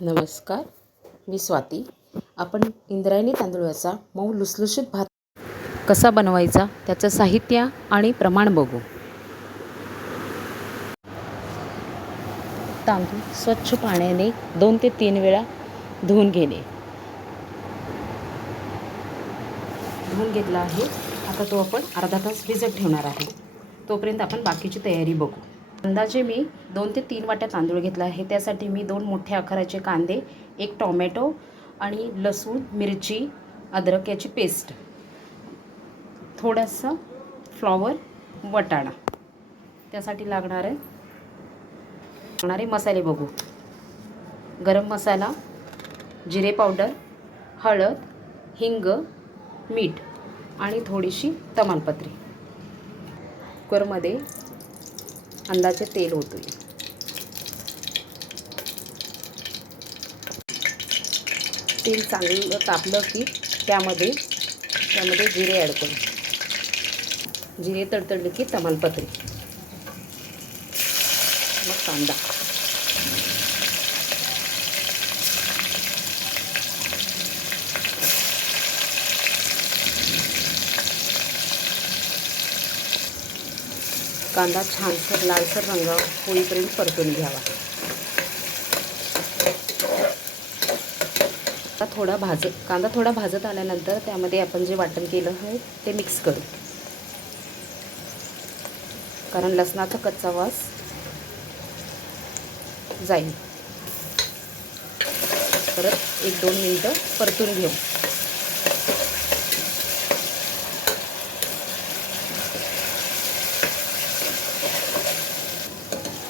नमस्कार मी स्वाती. आपण इंद्रायणी तांदूळाचा मऊ लुसलुशीत भात कसा बनवायचा त्याचं साहित्य आणि प्रमाण बघू. तांदूळ स्वच्छ पाण्याने दोन ते तीन वेळा धुवून घेणे. धुवून घेतला आहे. आता तो आपण अर्धा तास भिजत ठेवणार आहे. तोपर्यंत आपण बाकीची तयारी बघू. अंदाजे मी दोन ते तीन वाट्या तांदूळ घेतला आहे. त्यासाठी मी दोन मोठ्या आकाराचे कांदे एक टॉमॅटो आणि लसूण मिरची अद्रक याची पेस्ट. थोडंसं फ्लॉवर वटाणा. त्यासाठी लागणार आहे लागणारे मसाले बघू. गरम मसाला जिरे पावडर हळद हिंग मीठ आणि थोडीशी तमालपत्री. कुकरमध्ये अंदाजे तेल होतोय तेल चांगलं तापलं की त्यामध्ये त्यामध्ये जिरे ॲड करू. जिरे तडतडले की तमालपत्री. मग कांदा. कांदा छानसर लालसर रंग होईपर्यंत परतून घ्यावा. आता थोडा भाजत कांदा थोडा भाजत आल्यानंतर त्यामध्ये आपण जे वाटण केलं आहे ते मिक्स करू. कारण लसणाचा कच्चा वास जाईल. परत एक दोन मिनटं परतून घेऊ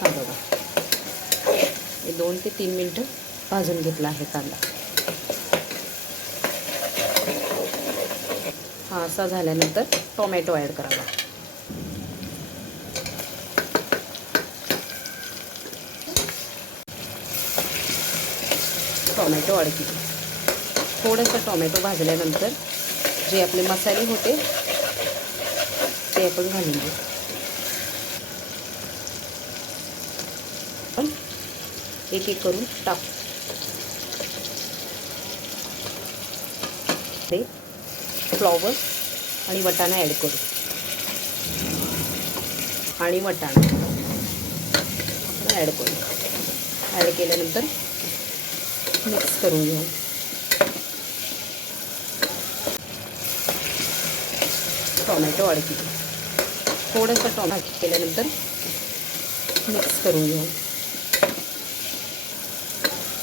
हा बघा हे दोन ते तीन मिनटं भाजून घेतला आहे कांदा. हा असा झाल्यानंतर टोमॅटो ॲड करावा. टोमॅटो अडकी थोडंसं टोमॅटो भाजल्यानंतर जे आपले मसाले होते ते आपण घालून घेऊ. एक एक करून टाकू. ते फ्लॉवर आणि वटाणा ॲड करू. आणि वटाणा ॲड करू. ॲड केल्यानंतर मिक्स करून घेऊ. टोमॅटो अडकी थोडंसं टोमॅटो केल्यानंतर मिक्स करून घेऊ.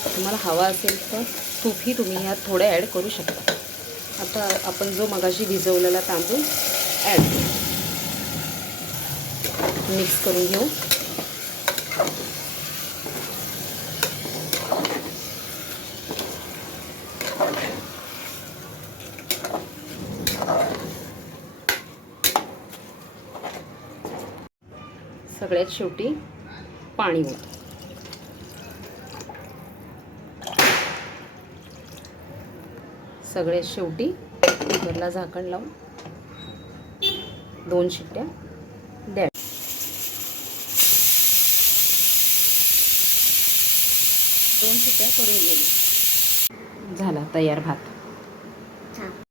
तुम्हाला हवा असेल तर तूपही तुम्ही ह्यात थोडं ॲड करू शकता. आता आपण जो मगाशी भिजवलेला तांदूळ ॲड करू. मिक्स करून घेऊ. सगळ्यात शेवटी पाणी होतं सगळे शेवटी कुकरला झाकण लावून दोन शिट्ट्या द्या. दोन शिट्ट्या करून गेले झाला तयार भात.